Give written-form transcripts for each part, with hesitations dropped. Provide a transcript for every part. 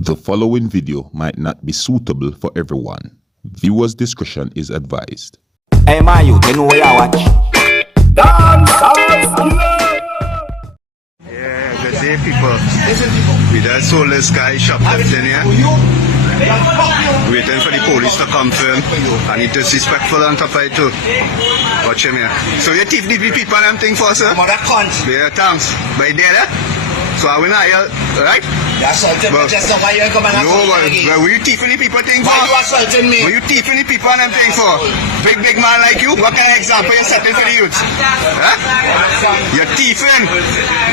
The following video might not be suitable for everyone. Viewers' discretion is advised. Hey man, you know where I watch? Dancehall, skilla. Yeah, good day people. We done sold this guy shoplifting here. Waiting for the police to come to him. And he disrespectful on top of it too. Watch him here. So you thief the people and them thing for sir? Mother cunt. Yeah, thanks. By there, so I will not hear, right? You assaulted me just now. Why you come and assault me again? But were you thieving the people thing for? Why you assaulting me? Were you thieving the people and them thing for? Big man like you? What kind of example you setting for the youth? Huh? You're thieving.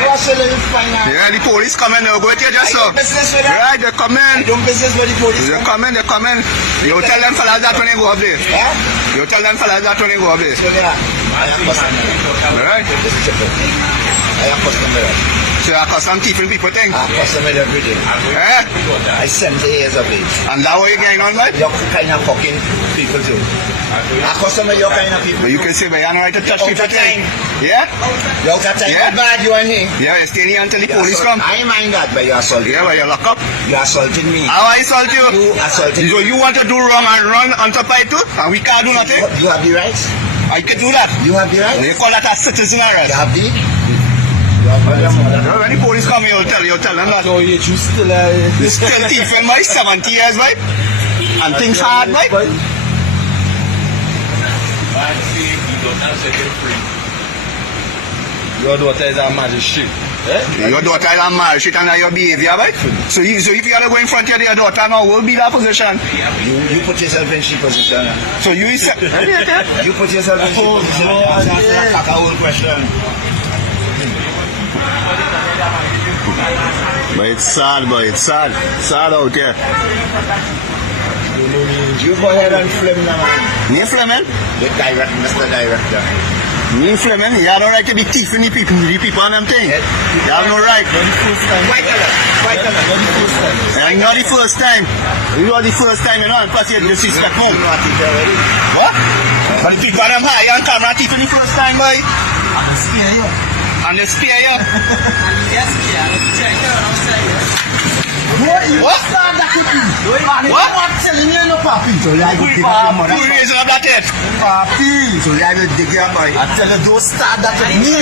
You are selling finance. Yeah, the police coming now. Go with you just so. Business with them. Right, they're coming. You don't business with the police. They're coming. You tell them fellas that when they go up there. Huh? You tell them fellas that when they go up there. I am customer. Alright? I am customer. So you custom thieving people thing? I am customer every day. Eh? I 70 years of age. And that what you getting on like? You're kind of fucking people too. I customer your kind of people. But you can say, but you're not right to touch Out people of thing. time. Yeah? You're out of time. Yeah. How bad you are here? Yeah, you stay here until the police come. I mind that, but you assaulted. Yeah, but you lock up. You assaulted me. How I insult you? You assaulted So you want to do wrong and run on top of it too? And we can't do nothing? You have the rights. I can do that. You have the rights. You call that a citizen arrest. You have the. When the police come, you'll tell them that. So you still You still thieving, boy, 70 years, boy. And things hard, boy. Your daughter is a magistrate. Your daughter is a married shit and your behavior, right? So if you are going in front of your daughter now, will be that position. You put yourself in she position. So you You put yourself in she position. That's a whole question. But it's sad, boy. It's sad. Sad out here. You go ahead and flame them, man. Me Fleming? Mr. Director. Me Fleming? You have no right to be thieving the people and them things. You have no right. Quite a lot. And not the first time. You are the first time, you know, because you're disrespectful. What? But the people them high on camera thieving the first time, boy. And they spare you. What? What? I'm telling you, no, papi. So I will dig up your mother. Who raised up that head? Papi. So I will dig up, boy. I tell you, don't start that with me.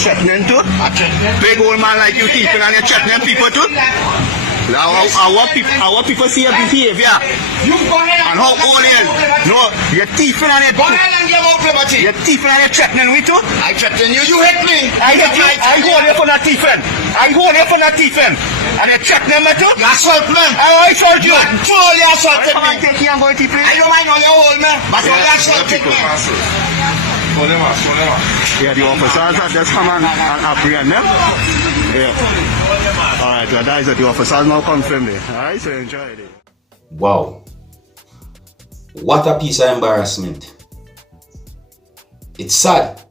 Threatening too? Big old man like you thieving and you're threatening people too? Our people see your behavior. You go ahead And how old you? No, you're thieving and Go ahead and give up liberty. you're thieving and you're threatening me too? I threaten you. You hit me. I go there for not thieving. And you're threatening me too? You assault me. I assault you. You truly assaulted Come and me. take you and go to I don't mind how you hold me, but you assaulted me. Yeah, the officers have just come and apprehend them. Yeah. Alright, well, that is that the officers now confirm it. Alright, so enjoy it. Wow. What a piece of embarrassment. It's sad.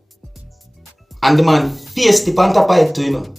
And the man faced the on top of it too, you know.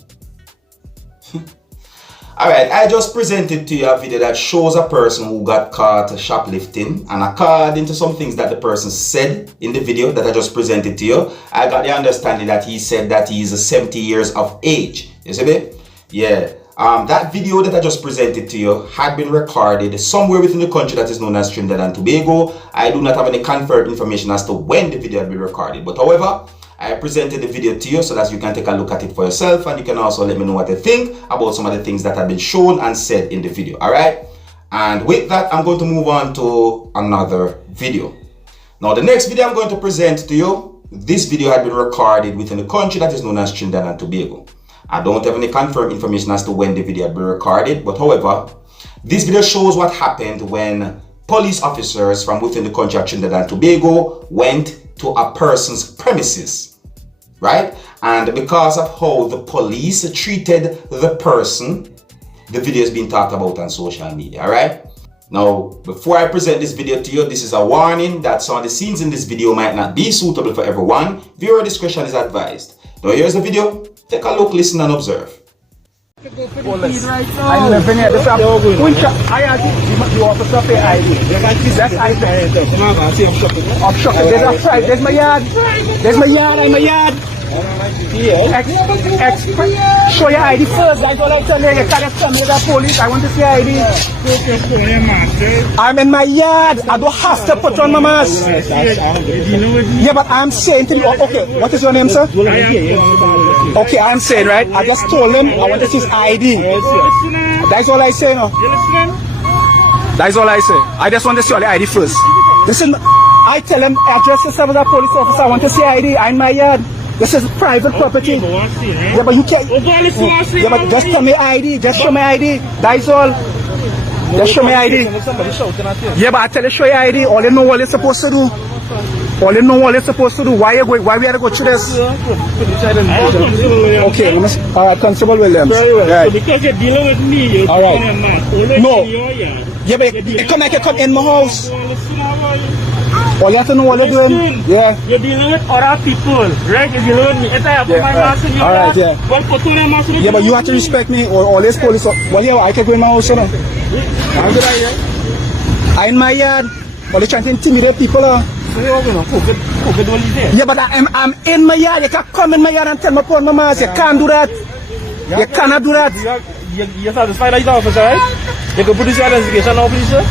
Alright, I just presented to you a video that shows a person who got caught shoplifting, and according to some things that the person said in the video that I just presented to you, I got the understanding that he said that he is 70 years of age. You see me? Yeah. That video that I just presented to you had been recorded somewhere within the country that is known as Trinidad and Tobago. I do not have any confirmed information as to when the video had been recorded, but however, I presented the video to you so that you can take a look at it for yourself, and you can also let me know what you think about some of the things that have been shown and said in the video. Alright? And with that, I'm going to move on to another video. Now, the next video I'm going to present to you, this video had been recorded within the country that is known as Trinidad and Tobago. I don't have any confirmed information as to when the video had been recorded, but however, this video shows what happened when police officers from within the country of Trinidad and Tobago went to a person's premises, right? And because of how the police treated the person, the video is being talked about on social media, all right? Now, before I present this video to you, this is a warning that some of the scenes in this video might not be suitable for everyone. Viewer discretion is advised. Now, here's the video. Take a look, listen, and observe. I'm living here. This I had the officer pay ID. That's ID. I'm shocked. There's a fight. There's my yard. I'm a yard. Show your ID first. That's all I tell you. You can't tell me the police. I want to see your ID. I'm in my yard. I don't have to put on my mask. Yeah, but I'm saying to you, okay, what is your name, sir? Okay, I'm saying, right? I just told him I want to see his ID. That's all I say now. That's all I say. I just want to see all the ID first. Listen, I tell him, address yourself as a police officer. I want to see ID. I'm in my yard. This is private property. Yeah, but you can't. Yeah, but just tell me ID. Just show me ID. That's all. Just show me ID. Yeah, but I tell you, show your ID. All you know what you're supposed to do. All you know what you're supposed to do. Why you going? Why we have to go through this? Okay, all right, Constable Williams. Right. Because you're dealing with me, you're All right. dealing with my No. Yeah, but you come in my house. All you have to know what you're doing. Yeah. You're dealing with other people, right? You're dealing with me. If I have put my mask in your All right, yard, yeah. well, put on a mask in Yeah, but you have to respect me or all this police. Well, yeah, I can go in my house, you know. I'm in my yard. Well, they're trying to intimidate people. Yeah, but I'm in my yard. You can't come in my yard and tell me to put on my mask. You can't do that. You cannot do that. You're satisfied that you're officer, right? You can put this identification now, please, sir?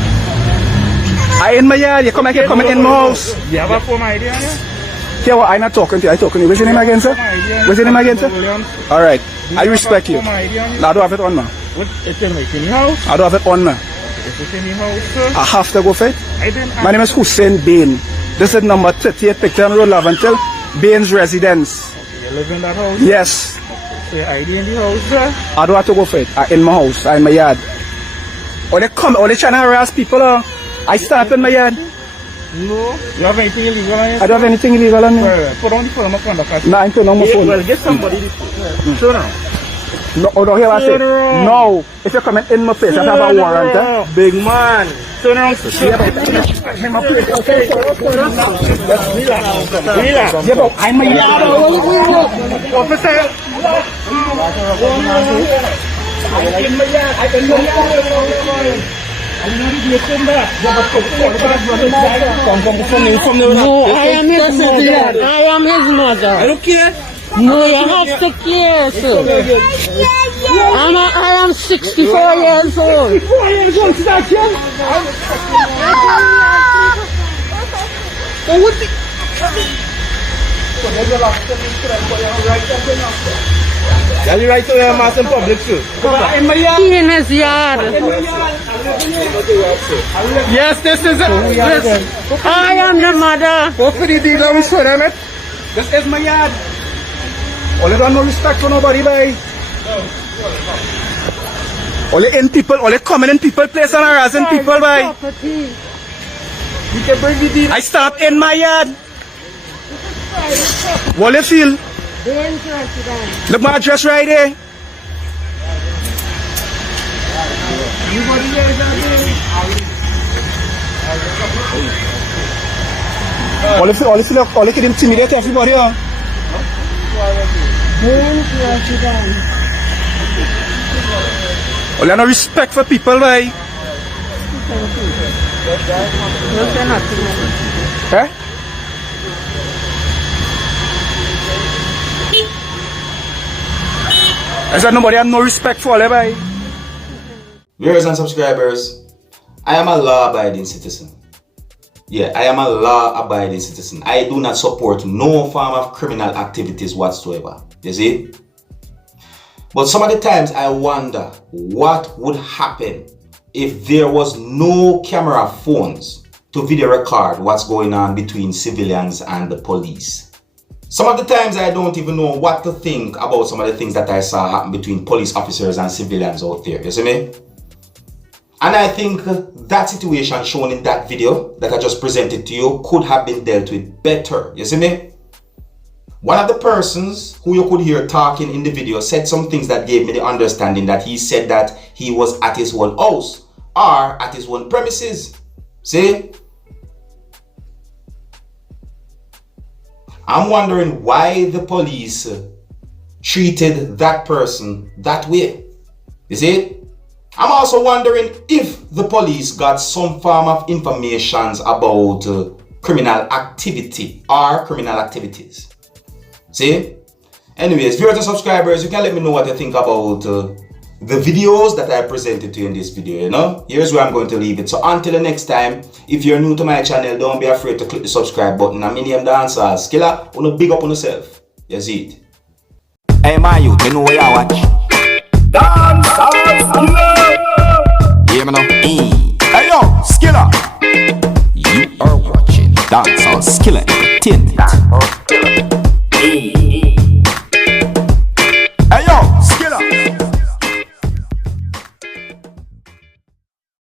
I in my yard. You come in my house. You have a form ID on you? Yeah, well, I'm not talking to you. I'm talking to you. What's your name again, sir? What's your name again, sir? All right. I respect you. No, I don't have it on now. It's in your house. I don't have it on now. It's in your house, sir. I have to go for it. I didn't My name is Hussein Bain. This is number 38 Picton Road, Laventil. Bain's residence. You live in that house? Yes. So your ID in the house, sir? I don't have to go for it. I'm in my house. I'm in my yard. Or they trying to harass people. I stand up in my yard. No. You have anything illegal on you? I don't have anything illegal on me. Put on the phone of conduct. No, I'm putting on my phone. Well, get somebody to turn around. No, don't hear what I say. No. If you're coming in my place, I have a warrant. Eh? Big man. Turn around. Yeah, but I'm a yard. Officer. I'm in my yard. I'm in my yard. No, I am his mother. I am his mother. I don't care. No, you have to care, sir. I am 64 years old. 64 years old, is that kid? What the? Yeah, you right to wear a mask in public too. He in his yard. Yes, this is it. Yes. I am the mother. Hopefully, these are we show them it. This is my yard. Only got no respect for nobody, boy. Only in people, only coming in people place and harassing people, boy. You can bring the deal. I start in my yard. What you feel? Look my address right here. All you can intimidate everybody. Huh? Well, you have no respect for people, boy. Eh? I said nobody have no respect for all, boy. Viewers and subscribers, I am a law-abiding citizen. Yeah, I am a law-abiding citizen. I do not support no form of criminal activities whatsoever. You see? But some of the times I wonder what would happen if there was no camera phones to video record what's going on between civilians and the police. Some of the times I don't even know what to think about some of the things that I saw happen between police officers and civilians out there. You see me? And I think that situation shown in that video that I just presented to you could have been dealt with better. You see me? One of the persons who you could hear talking in the video said some things that gave me the understanding that he said that he was at his own house or at his own premises. See? I'm wondering why the police treated that person that way. You see? I'm also wondering if the police got some form of information about criminal activity or criminal activities. See? Anyways, viewers and subscribers, you can let me know what you think about the videos that I presented to you in this video, you know. Here's where I'm going to leave it. So until the next time, if you're new to my channel, don't be afraid to click the subscribe button. I'm in name Dancehall Skilla. Wanna big up on yourself. You see it. Hey my youth, you know what you watch? Dancehall Skilla. Yeah, man.